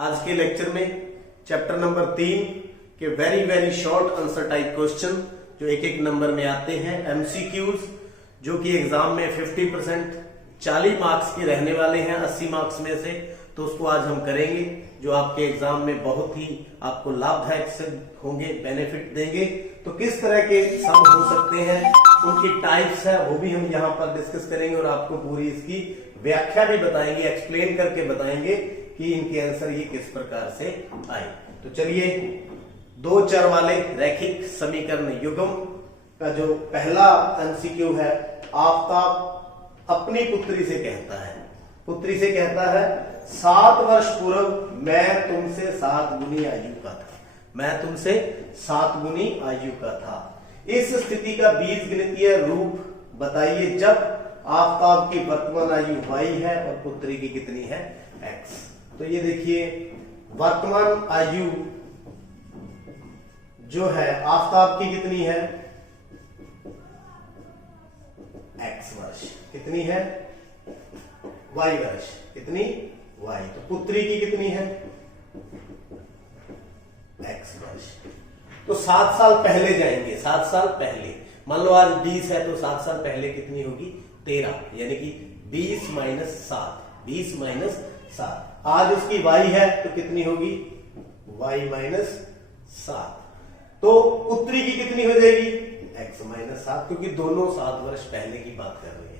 आज के लेक्चर में चैप्टर नंबर 3 के very short answer type question जो एक एक नंबर में आते हैं, एमसीक्यूज, जो कि एग्जाम में 50% 40 मार्क्स के रहने वाले हैं 80 मार्क्स में से, तो उसको आज हम करेंगे जो आपके एग्जाम में बहुत ही आपको लाभदायक सिद्ध होंगे, बेनिफिट देंगे। तो किस तरह के सम हो सकते हैं, उनकी टाइप्स है वो भी हम यहाँ पर डिस्कस करेंगे और आपको पूरी इसकी व्याख्या भी बताएंगे, एक्सप्लेन करके बताएंगे कि इनके आंसर ये किस प्रकार से आए। तो चलिए, दो चर वाले रैखिक समीकरण युग्म का जो पहला एमसीक्यू है, आफताब अपनी पुत्री से कहता है, 7 वर्ष पूर्व मैं तुमसे 7 गुनी आयु का था, मैं तुमसे 7 गुनी आयु का था। इस स्थिति का बीजगणितीय रूप बताइए जब आफताब की वर्तमान आयु y है और पुत्री की कितनी है x। तो ये देखिए, वर्तमान आयु जो है आफताब की कितनी है x वर्ष, कितनी है y वर्ष, कितनी y। तो पुत्री की कितनी है x वर्ष। तो 7 साल पहले जाएंगे, 7 साल पहले, मान लो आज 20 है तो 7 साल पहले कितनी होगी 13, यानी कि 20 माइनस 7। आज उसकी y है तो कितनी होगी y माइनस 7। तो पुत्री की कितनी हो जाएगी x माइनस 7, क्योंकि दोनों 7 वर्ष पहले की बात कर रहे हैं।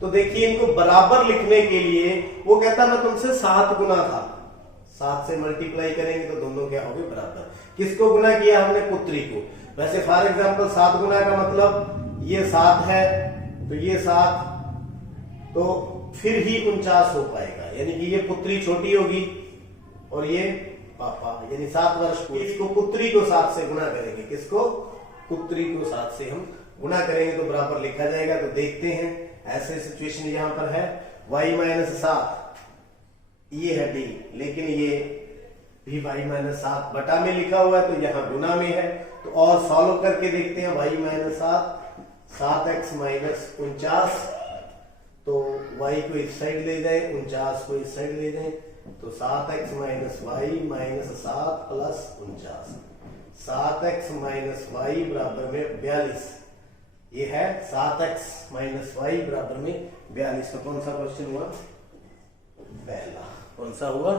तो देखिए, इनको बराबर लिखने के लिए वो कहता मैं तुमसे 7 गुना था, 7 से मल्टीप्लाई करेंगे तो दोनों क्या हो गए बराबर। किसको गुना किया हमने, पुत्री को। वैसे फॉर एग्जांपल 7 गुना का मतलब ये 7 है तो ये 7, तो फिर ही 49 हो पाएगा, यानी कि ये पुत्री छोटी होगी और ये पापा, यानी 7 वर्ष को। इसको पुत्री को 7 से गुना करेंगे, किसको, पुत्री को 7 से हम गुना करेंगे तो बराबर लिखा जाएगा। तो देखते हैं, ऐसे सिचुएशन यहां पर है y माइनस 7, ये है d, लेकिन ये भी y माइनस 7 बटा में लिखा हुआ है तो यहां गुना में है। तो और सॉल्व करके देखते हैं, y माइनस 7x माइनस 49, तो y को इस साइड ले जाए, 49 को इस साइड ले जाए, तो 7x minus y minus 7 plus 49, 7x minus y बराबर में 42। ये है 7x माइनस y बराबर में 42। तो कौन सा क्वेश्चन हुआ, पहला। कौन सा हुआ,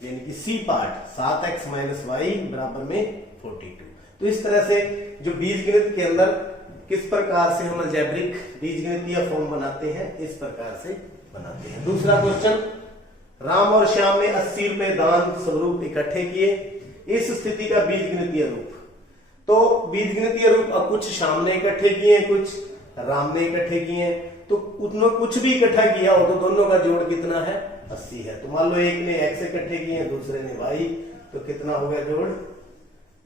यानी कि C part, 7x minus y बराबर में 42। तो इस तरह से जो बीजगणित के अंदर किस प्रकार से हम अलजेब्रिक बीजगणितीय फॉर्म बनाते हैं, इस प्रकार से बनाते हैं। दूसरा क्वेश्चन, राम और श्याम ने 80 रुपए दान स्वरूप इकट्ठे किए, इस स्थिति का बीजगणितीय रूप। तो बीजगणितीय रूप, अब कुछ श्याम ने इकट्ठे किए, कुछ राम ने इकट्ठे किए, तो उतना कुछ भी इकट्ठा किया हो तो दोनों का जोड़ कितना है 80 है। तो मान लो एक ने x इकट्ठे किए, दूसरे ने y, तो कितना हो गया जोड़।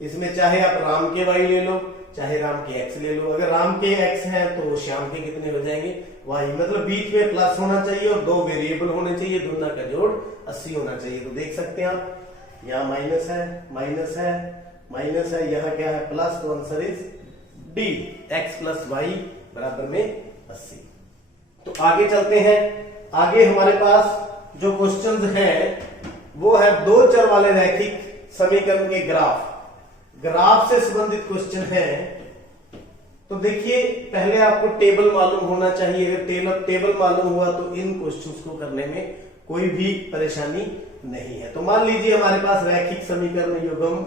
इसमें चाहे आप राम के y ले लो, चाहे राम के x ले लो। अगर राम के x हैं तो श्याम के कितने हो जाएंगे y, मतलब बीच में प्लस होना चाहिए और 2 वेरिएबल होने चाहिए, दोनों का जोड़ 80 होना चाहिए। तो देख सकते हैं आप, यहाँ माइनस है, माइनस है, माइनस है, यहाँ क्या है प्लस, तो answer is D, x plus Y बराबर में 80। तो आगे चलते हैं, आगे हमारे पास जो क्वेश्चंस हैं वो है दो चर वाले रैखिक समीकरण के ग्राफ से संबंधित क्वेश्चन है। तो देखिए, पहले आपको टेबल मालूम होना चाहिए। अगर टेबल मालूम हुआ तो इन क्वेश्चंस को करने में कोई भी परेशानी नहीं है। तो मान लीजिए हमारे पास रैखिक समीकरण युग्म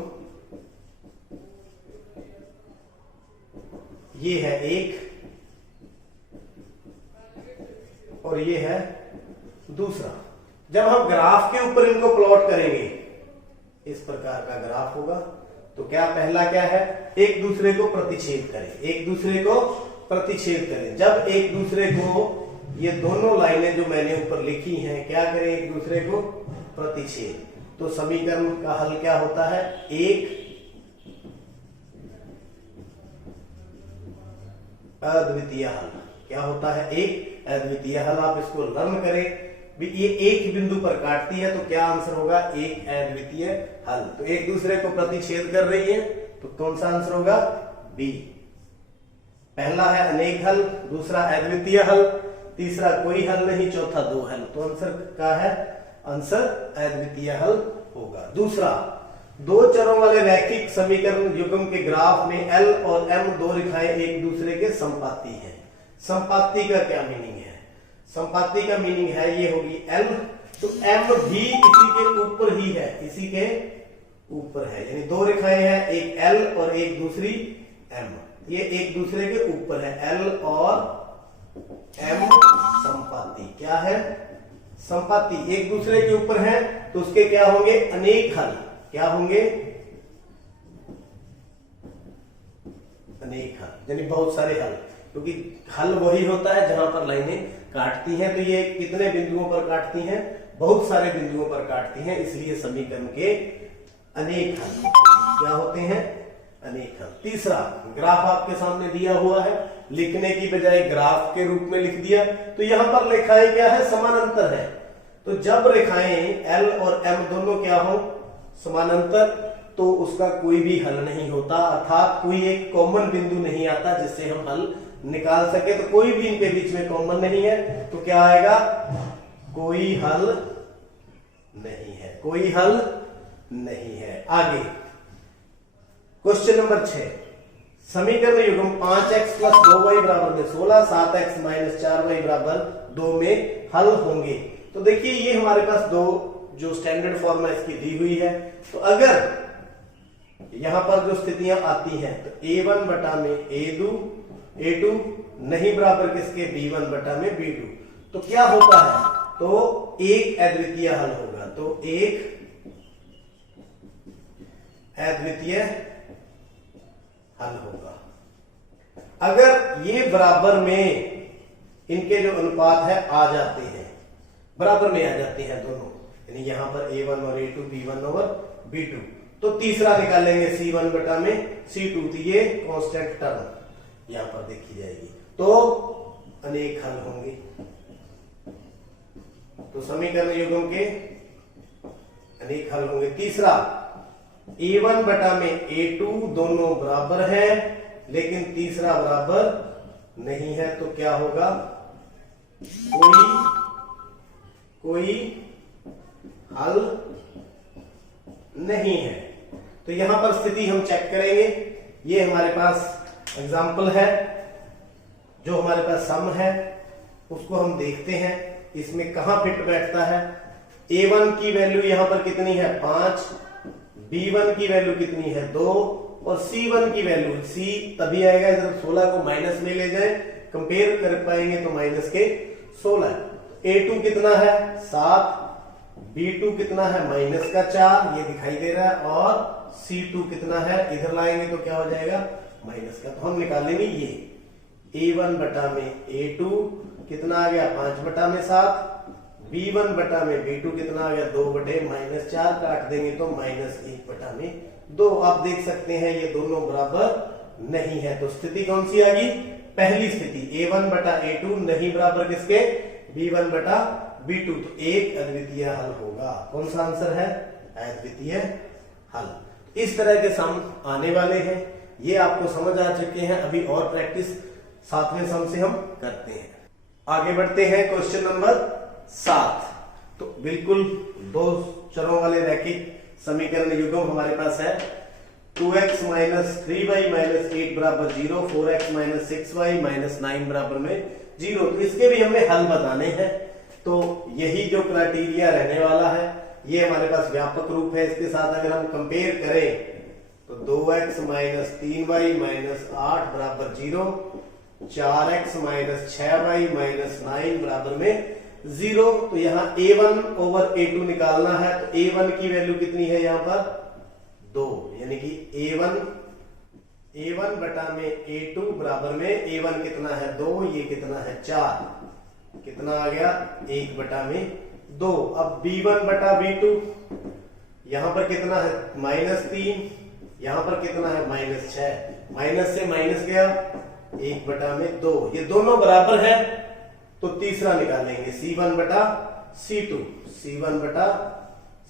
ये है एक और ये है दूसरा। जब हम ग्राफ के ऊपर इनको प्लॉट करेंगे, इस प्रकार का ग्राफ होगा, तो क्या पहला क्या है, एक दूसरे को प्रतिच्छेद करें, एक दूसरे को प्रतिच्छेद करें। जब एक दूसरे को, ये दोनों लाइनें जो मैंने ऊपर लिखी हैं, क्या करें, एक दूसरे को प्रतिच्छेद, तो समीकरण का हल क्या होता है, एक अद्वितीय हल। क्या होता है, एक अद्वितीय हल। आप इसको लर्न करें, ये एक बिंदु पर काटती है तो क्या आंसर होगा, एक अद्वितीय हल। तो एक दूसरे को प्रतिच्छेद कर रही है तो कौन सा आंसर होगा, बी। पहला है अनेक हल, दूसरा अद्वितीय हल, तीसरा कोई हल नहीं, चौथा दो हल। तो आंसर क्या है, आंसर अद्वितीय हल होगा। दूसरा, दो चरों वाले रैखिक समीकरण युग्म के ग्राफ में L और M दो रेखाएं एक दूसरे के संपाती हैं। संपाती का क्या मीनिंग है? संपाती का मीनिंग है ये होगी L, तो M भी इसी के ऊपर ही है, इसी के ऊपर है, यानी दो रेखाएं हैं, एक L और एक दूसरी M, ये एक दूसरे के ऊपर है। L और M संपाती क्या है? संपाती, एक दूसरे के ऊपर है, तो उसके क्या होंगे? अनेक हल। क्या होंगे? अनेक हल, यानी बहुत सारे हल, क्योंकि हल वही होता है जहां पर लाइनें काटती हैं। तो ये कितने बिंदुओं पर काटती हैं? बहुत सारे बिंदुओं पर काटती हैं, इसलिए समीकरण के अनेक हल क्या होते हैं? अनेक हल। तीसरा, ग्राफ आपके सामने दिया हुआ है, लिखने की बजाय ग्राफ के रूप में लिख दिया, तो यहां पर रेखाएं क्या है? समानांतर है। तो जब रेखाएं L और M दोनों क्या हो? समानांतर, तो उसका कोई भी हल नहीं होता, अर्थात कोई एक कॉमन बिंदु नहीं आता जिससे हम हल निकाल सके। तो कोई भी इनके बीच में कॉमन नहीं है, तो क्या आएगा? कोई हल नहीं है, कोई हल नहीं है। आगे क्वेश्चन नंबर 6, समीकरण युग्म 5x + 2y = 16, 7x - 4y = 2 में हल होंगे। तो देखिए ये हमारे पास दो जो स्टैंडर्ड फॉर्म है इसकी दी हुई है। तो अगर यहां पर जो स्थितियां आती हैं, तो a1 बटा में a2 नहीं बराबर किसके? b1 बटा में b2, तो क्या होता है? तो एक अद्वितीय हल होगा। तो एक अद्वितीय हल होगा। अगर ये बराबर में इनके जो अनुपात है आ जाते हैं, बराबर में आ जाते हैं दोनों, यानी यहां पर a1 और a2 b1 और b2, तो तीसरा निकालेंगे c1 बटा में c2, तो ये कांस्टेंट टर्म यहां पर देखी जाएगी, तो अनेक हल होंगे। तो समीकरण युग्म के अनेक हल होंगे। तीसरा, a1 बटा में a2 दोनों बराबर है, लेकिन तीसरा बराबर नहीं है, तो क्या होगा? कोई हल नहीं है। तो यहां पर स्थिति हम चेक करेंगे। ये हमारे पास एग्जाम्पल है, जो हमारे पास सम है उसको हम देखते हैं इसमें कहां फिट बैठता है। a1 की वैल्यू यहां पर कितनी है? 5, b1 की वैल्यू कितनी है? 2, और c1 की वैल्यू, c तभी आएगा जब 16 को माइनस में ले जाए, कंपेयर कर पाएंगे तो माइनस के 16। a2 कितना है? 7, b2 कितना है? माइनस का 4, ये दिखाई दे रहा है, और c2 कितना है? इधर लाएंगे तो क्या हो जाएगा? माइनस का। तो हम निकालेंगे ये a1 बटा में a2 कितना आ गया? 5 बटा में 7, b1 बटा में b2 कितना आ गया? 2 बटे -4, काट देंगे तो -1 बटा में 2। आप देख सकते हैं ये दोनों बराबर नहीं है। तो स्थिति कौन सी आ गई? पहली स्थिति, a1 बटा a2 नहीं बराबर किसके? b1 बटा b2, तो एक अद्वितीय हल होगा। कौन सा आंसर है? अद्वितीय हल। इस तरह के सम आने वाले हैं, ये आपको समझ आ चुके हैं। अभी और प्रैक्टिस 7वें सम से हम करते हैं। आगे बढ़ते हैं क्वेश्चन नंबर 7। तो बिल्कुल दो चरों वाले रैखिक समीकरण युग्म हमारे पास है। 2x - 3y - 8 = 0, 4x - 6y - 9 बराबर में 0। तो इसके भी हमें हल बताने हैं। तो यही जो क्राइटेरिया रहने वाला है, ये हमारे पास व्यापक रूप है। इसके साथ अगर हम कंपेयर करें तो 2x - 3y - 8 बराबर 0, 4x - 6y - 9 बराबर में 0। तो यहां a1 ओवर a2 निकालना है, तो a1 की वैल्यू कितनी है? यहां पर 2, यानी कि a1 बटा में a2 बराबर में a1 कितना है? 2, ये कितना है? 4, कितना आ गया? 1 बटा में 2। अब b1 बटा b2 यहां पर कितना है? -3, यहां पर कितना है? -6, माइनस से माइनस गया, 1 बटा में 2, ये दोनों बराबर है। तो तीसरा निकालेंगे c1 बटा c2, c1 बटा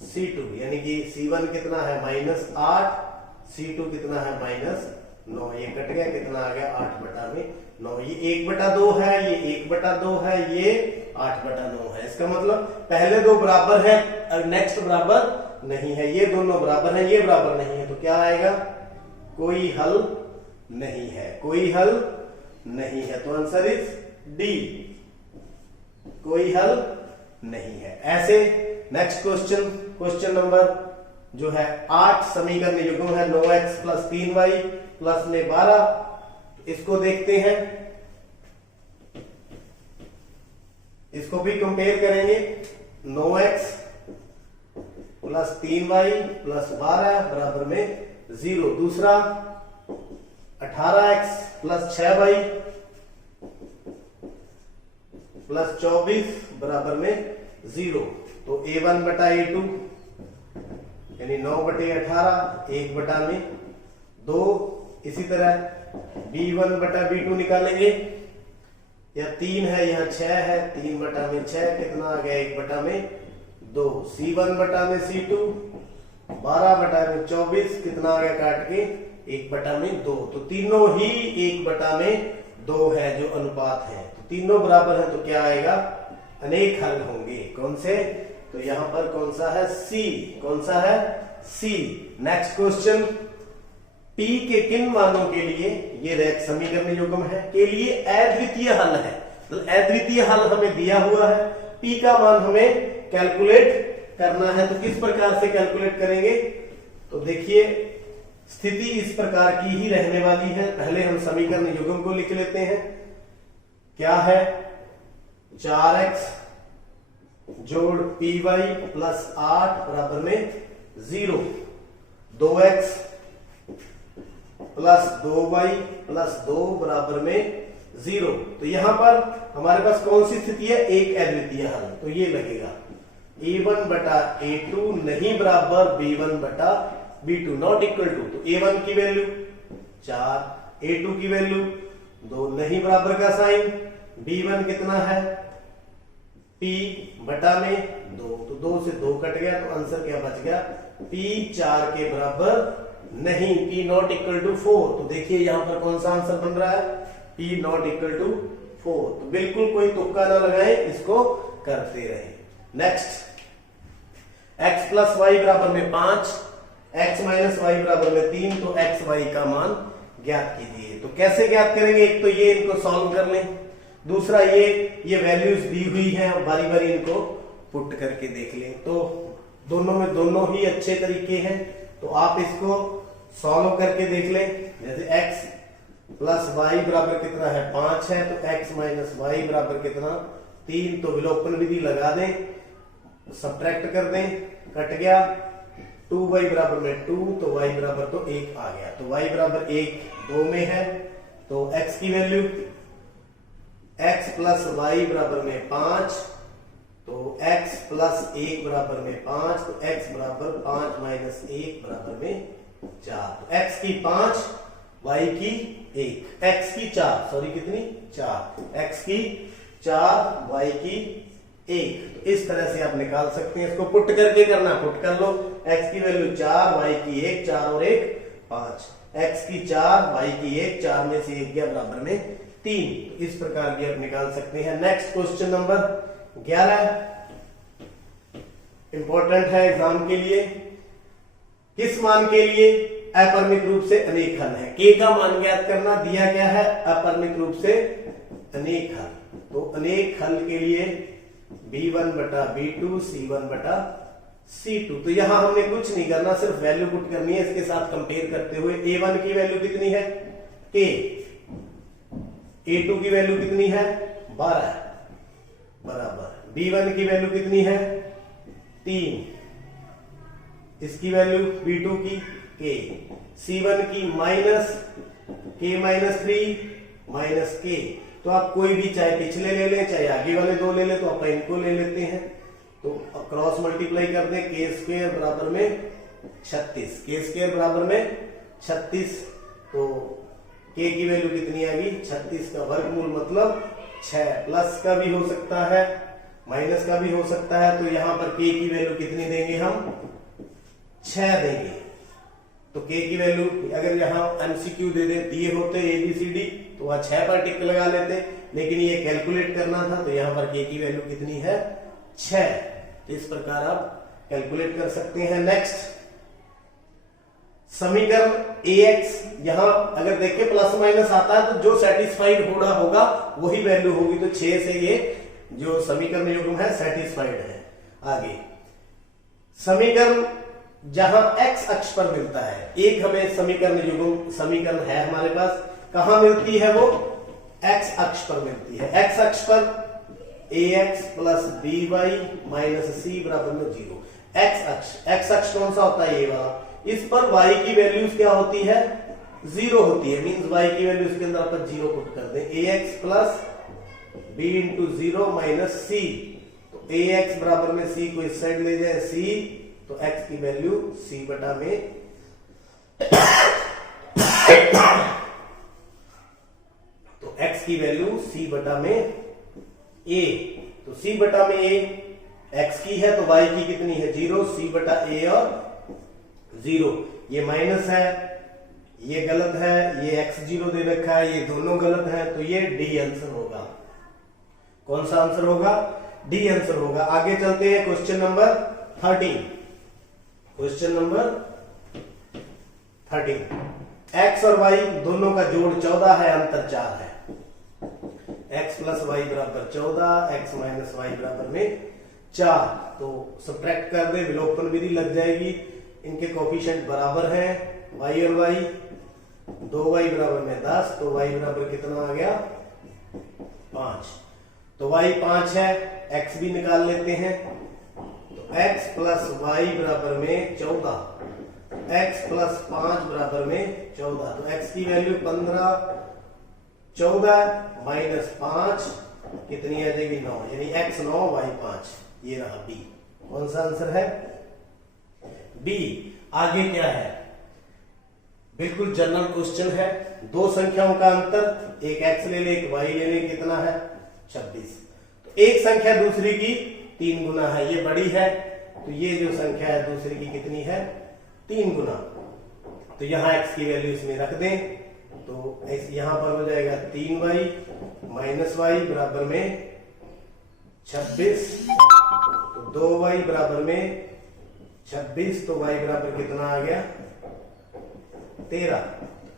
c2, यानी कि c1 कितना है? -8, c2 कितना है? -9, ये कट गया, कितना आ गया? 8 बटा में 9। ये 1 बटा 2 है, ये 1 बटा 2 है, ये 8 बटा 9 है। इसका मतलब पहले दो बराबर है, नेक्स्ट बराबर नहीं है, ये दोनों बराबर हैं, ये बराबर नहीं है, तो क्या आएगा? कोई हल नहीं है, कोई हल नहीं है। तो आंसर इज डी, कोई हल नहीं है। ऐसे नेक्स्ट क्वेश्चन, क्वेश्चन नंबर जो है 8, समीकरण युग्म है 9x + 3y प्लस में 12। इसको देखते हैं, इसको भी कंपेयर करेंगे। 9x + 3y + 12 बराबर में 0। दूसरा 18x + 6y + 24 बराबर में 0। तो a1 बटा a2 यानी 9/18 1/2। इसी तरह b1 बटा b2 निकालेंगे, या 3 है यहाँ 6 है, 3/6 कितना आ गया? 1/2। c1 बटा में c2 12/24 कितना आ गया? काट के 1/2। तो तीनों ही 1/2 है जो अनुपात है, तो तीनों बराबर है, तो क्या आएगा? अनेक हल होंगे। कौन से? तो यहां पर कौन सा है? सी। कौन सा है? सी। नेक्स्ट क्वेश्चन, P के किन मानों के लिए ये रेख समीकरण युग्म है के लिए अद्वितीय हल है? तो अद्वितीय हल हमें दिया हुआ है, P का मान हमें कैलकुलेट करना है। तो किस प्रकार से कैलकुलेट करेंगे? तो देखिए, स्थिति इस प्रकार की ही रहने वाली है। पहले हम समीकरण युग्म को लिख लेते हैं। क्या है? 4x जोड़ py + 8 बराबर में 0। 2x + 2y + 2 बराबर में 0। तो यहां पर हमारे पास कौन सी स्थिति है? एक अद्वितीय हल। तो ये लगेगा a1 बटा a2 नहीं बराबर b1 बटा b2, नॉट इक्वल टू। तो a1 की वैल्यू 4, a2 की वैल्यू 2 नहीं बराबर का साइन, b1 कितना है? p बटा में 2, तो 2 से 2 कट गया, तो आंसर क्या बच गया? p 4 के बराबर नहीं, p नॉट इक्वल टू 4। तो देखिए यहां पर कौन सा आंसर बन रहा है? p not equal to 4। तो बिल्कुल कोई तुक्का ना लगाए, इसको करते रहे। नेक्स्ट, x + y बराबर में 5, x - y बराबर में 3। तो x y का मान ज्ञात कीजिए। तो कैसे ज्ञात करेंगे? एक तो ये इनको सॉल्व कर लें, दूसरा ये वैल्यूज दी हुई हैं, बारी बारी इनको पुट करके देख लें। तो दोनों में दोनों ही अच्छे तरीके हैं, तो आप इसको सॉल्व करके देख लें। जैसे x + y बराबर कितना है? 5 है, तो x - y बराबर कितना? 3। तो विलोपन विधि लगा दें, सब्ट्रैक्ट कर दें, कट गया। 2y बराबर में 2, तो y बराबर तो 1 आ गया। तो y बराबर 1 2 में है, तो x की वैल्यू x + y बराबर में 5, तो x + 1 बराबर में 5, तो x बराबर 5 - 1 बराबर में 4। तो x की 5, y की 1, x की 4, सॉरी कितनी? 4, x की 4, y की 1। तो इस तरह से आप निकाल सकते हैं। इसको पुट करके करना, पुट कर लो। x की वैल्यू 4, y की 1, 4 और 1 5, x की 4, y की 1, 4 में से 1 गया बराबर में 3। तो इस प्रकार की आप निकाल सकते हैं। नेक्स्ट क्वेश्चन नंबर 11 इंपॉर्टेंट है एग्जाम के लिए। किस मान के लिए अपरिमित रूप से अनेक हल है? k का मान ज्ञात करना दिया गया है, अपरिमित रूप से अनेक हल। तो अनेक हल के लिए b1 बटा b2 c1 बटा c2। तो यहां हमने कुछ नहीं करना, सिर्फ वैल्यू पुट करनी है। इसके साथ कंपेयर करते हुए a1 की वैल्यू कितनी है? k। a2 की वैल्यू कितनी है? 12 बराबर। b1 की वैल्यू कितनी है? 3। इसकी वैल्यू b2 की k। c1 की -k - 3 - k। तो आप कोई भी, चाहे पिछले ले लें चाहे आगे वाले दो ले लें, तो आप इनको ले लेते हैं। तो क्रॉस मल्टीप्लाई कर दें, k² बराबर में 36, k² बराबर में 36। तो k की वैल्यू कितनी आएगी? 36 का वर्गमूल मतलब 6। प्लस का भी हो सकता है, माइनस का भी हो सकता है। तो यहां पर k की वैल्यू कितनी देंगे? हम 6 देंगे। तो k की वैल्यू अगर यहां एमसीक्यू दिए होते ABCD, तो वहां 6 पर टिक लगा लेते, लेकिन ये कैलकुलेट करना था, तो यहां पर k की वैल्यू कितनी है? 6। तो इस प्रकार आप कैलकुलेट कर सकते हैं। नेक्स्ट समीकरण ax, यहां अगर देखें प्लस माइनस आता है तो जो सेटिस्फाइड होगा वही वैल्यू होगी, तो 6 से ये जो समीकरण युग्म है सेटिस्फाइड है। आगे समीकरण जहां x अक्ष पर मिलता है, एक हमें समीकरण है हमारे पास, कहां मिलती है वो, x अक्ष पर मिलती है। x अक्ष पर ax plus by minus c बराबर में 0। x अक्ष कौन सा होता है, ये वाला। इस पर y की वैल्यूज क्या होती है, 0 होती है, मींस y की वैल्यू इसके अंदर अपन 0 पुट कर दें। ax plus b into 0 minus c, तो ax बराबर में c को इस साइड ले जाए c, तो x की वैल्यू c बटा में तो x की वैल्यू c बटा में a, तो c बटा में a x की है तो y की कितनी है 0, c बटा a और 0, ये माइनस है, ये गलत है, ये x0 दे रखा है, ये दोनों गलत है, तो ये डी आंसर होगा। कौन सा आंसर होगा, डी आंसर होगा। आगे चलते हैं question number 13। Question number 13, x और y दोनों का जोड़ 14 है, अंतर 4 है। x प्लस वाई बराबर 14, x माइनस वाई बराबर में 4, तो सब्ट्रैक्ट कर दे, विलोपन विधि लग जाएगी। इनके कोफिशिएंट बराबर हैं, y और y, 2y बराबर में 10, तो y बराबर कितना आ गया 5, तो y 5 है, x भी निकाल लेते हैं, तो x प्लस वाई बराबर में 14, x प्लस 5 बराबर में 14, तो x की वैल्यू 15, 14 माइनस 5 कितनी आ जाएगी 9, यानी x 9 y 5, ये रहा B। कौन सा आंसर है, B। आगे क्या है, बिल्कुल जनरल क्वेश्चन है, दो संख्याओं का अंतर, एक x ले ले एक y ले ले, कितना है 26, तो एक संख्या दूसरी की 3 गुना है, ये बड़ी है, तो ये जो संख्या है दूसरी की कितनी है 3 गुना, तो यहां x की वैल्यू इसमें रख दें, तो यहां पर हो जाएगा 3y माइनस y बराबर में 26, तो 2y बराबर में 26, तो y बराबर कितना आ गया 13,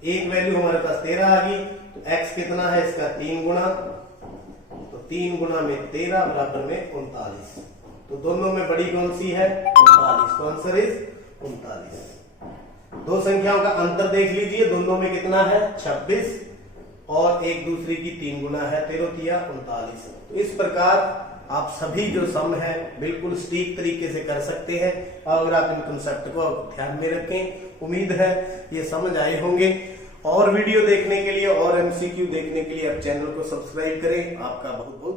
एक वैल्यू हमारे पास 13 आ गई, तो x कितना है इसका 3 गुना, तो 3 गुना में 13 बराबर में 39, तो दोनों में बड़ी कौन सी है 39, तो आंसर इज 39। दो संख्याओं का अंतर देख लीजिए, दोनों में कितना है 26 और एक दूसरी की 3 गुना है, 13 तिया 39। तो इस प्रकार आप सभी जो सम है बिल्कुल सटीक तरीके से कर सकते हैं, अगर आप इन कंसेप्ट को ध्यान में रखें। उम्मीद है ये समझ आए होंगे, और वीडियो देखने के लिए और एमसीक्यू देखने के लिए आप चैनल को सब्सक्राइब करें। आपका बहुत बहुत